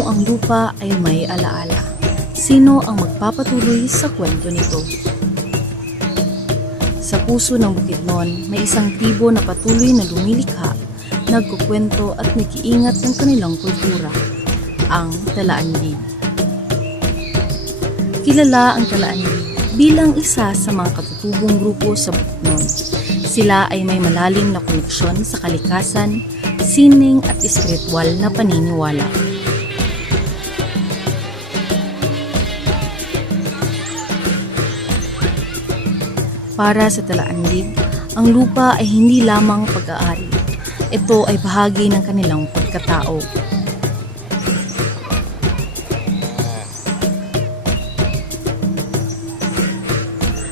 kung ang lupa ay may alaala. Sino ang magpapatuloy sa kwento nito? Sa puso ng Bukidnon, may isang tribo na patuloy na lumilikha, nagkukwento at nakiingat ng kanilang kultura, ang Talaandig. Kilala ang Talaandig bilang isa sa mga katutubong grupo sa Bukidnon. Sila ay may malalim na koneksyon sa kalikasan, sining at espiritual na paniniwala. Para sa Talaandig, ang lupa ay hindi lamang pag-aari. Ito ay bahagi ng kanilang pagkatao.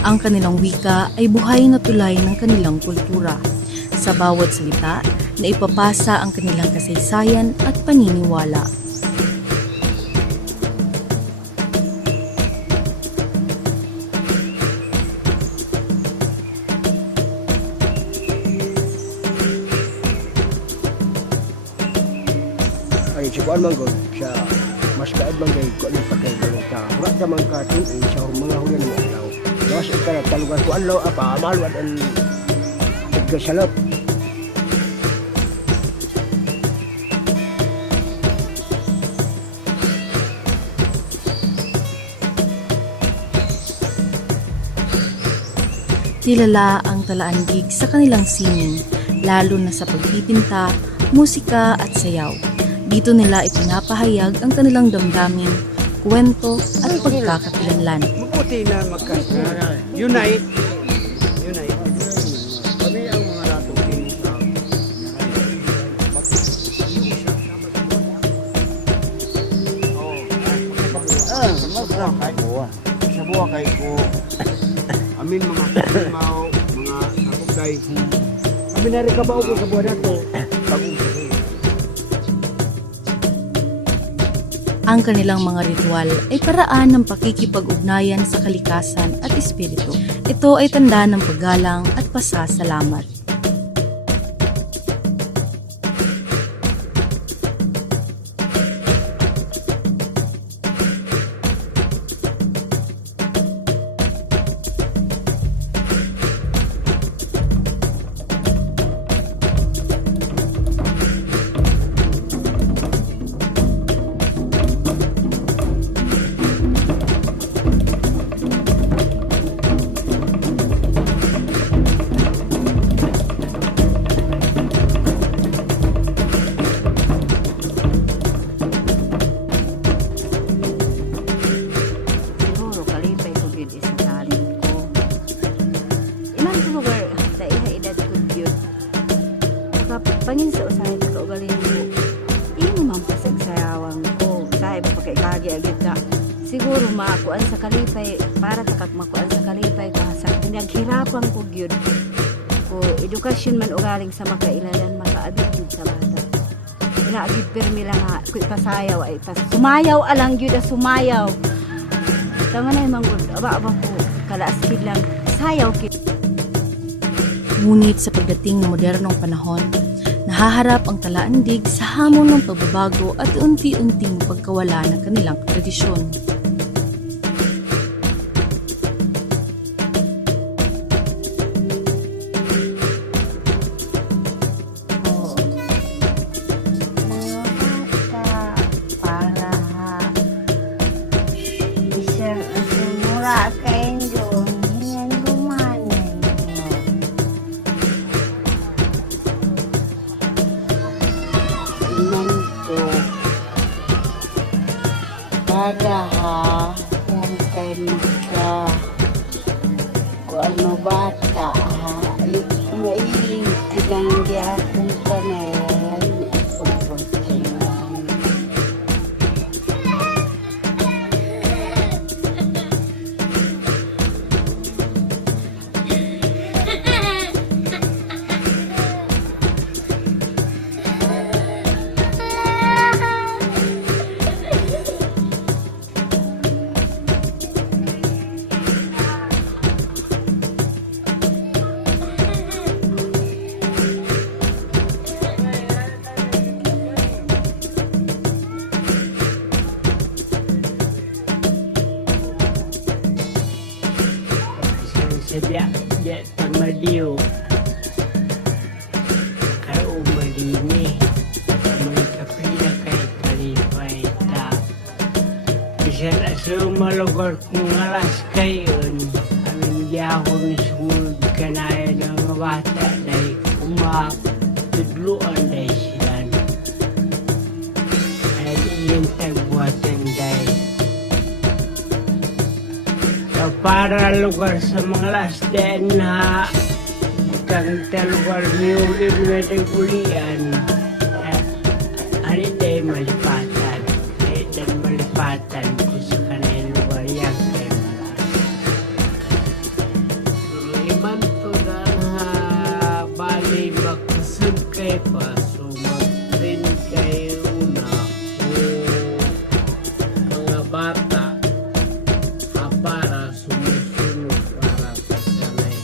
Ang kanilang wika ay buhay na tulay ng kanilang kultura. Sa bawat salita, na ipapasa ang kanilang kasaysayan at paniniwala. Ay si kuan man gud siya mas kaad man gay ko ni pagkay balita wa ta man ka tin sa mga hulan mo alaw was ka na talugan ko alaw apa malwat an salop. Kilala ang Talaandig sa kanilang sining, lalo na sa pagpipinta, musika at sayaw. Dito nila ipinapahayag ang kanilang damdamin, kwento at pagkakakilanlan. Mabuti na unite. Kami ang mga natukin sa magbuha kay ko. Sa buha kay ko. Amin mga kalimaw, mga nakukay. Kami na rin kabaw ko sa buha na to. Ang kanilang mga ritual ay paraan ng pakikipag-ugnayan sa kalikasan at espiritu. Ito ay tanda ng paggalang at pasasalamat. Pangin sa usahay na kaugaling mo, ini man pasagsayawang ko, usahay pa pagkaikagi agad na. Siguro makuan sa kalipay, para takak makuan sa kalipay, kahasa pinaghirapan ko gyud. Ko edukasyon man ugaling sa makailalan, makaabid sa bata. Inaagid permi lang nga, ko ipasayaw ay sumayaw alang gyud a sumayaw. Tama na yung manggod, aba-aba ko, kalaaskid lang, sayaw kit. Ngunit sa pagdating ng modernong panahon, nahaharap ang Talaandig sa hamon ng pagbabago at unti-unting pagkawala ng kanilang tradisyon. Padahal yang ka kung ano bata mailing silang akong panel biyak biyak tamadiyo. Kaya umalini. May kapila kay kalipay ta. Bisan asa lugar kung alas kayon. Amin di ako mismod kanaya ng mga bata dahil tudluan dahil sila. Kaya iyan tagbuhatan dahil. Para lugar sa mga last day na kanta lugar niyo ibigay kulian. Ano tayo malipatan? Ito malipatan ko sa kanayin lugar yan kayo iman to na bali magkasag kayo pa so mag-train kayo na mga bata para sumusunod para pagkanay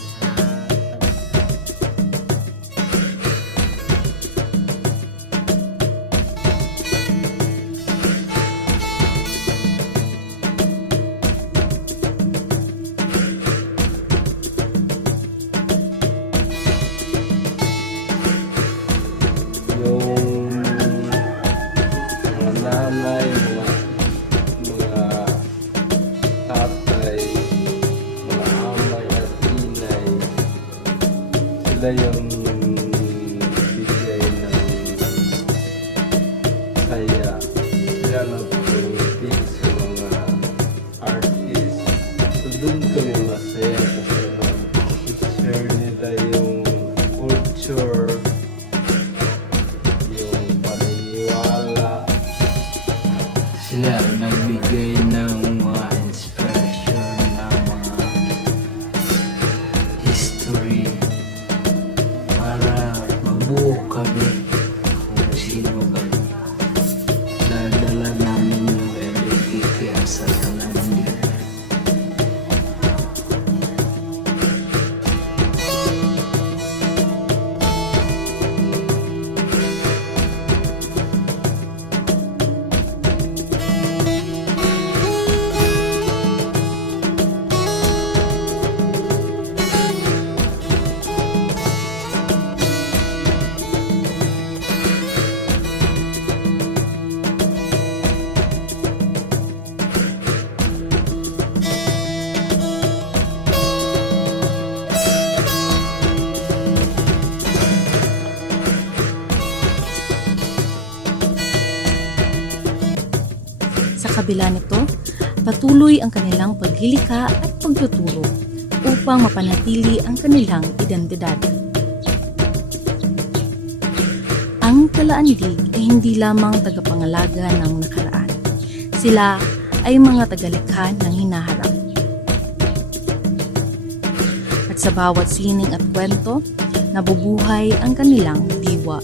yung mga nanay, mga tatay, mga amay at inay, sila yung bigay ng saya. Sila nagpapaliti sa mga artist. So doon kami masaya kasi share nila yung culture, yung paniniwala. Sila nagbigay ng mga inspiration na mga history para mabuo kami kung sino kami. Dadala namin yung LGBTQ sa Talandia. Sa kabila nito, patuloy ang kanilang paglilika at pagtuturo upang mapanatili ang kanilang identidad. Ang Talaandig ay hindi lamang tagapangalaga ng nakaraan. Sila ay mga tagalikha ng hinaharap. At sa bawat sining at kwento, nabubuhay ang kanilang diwa.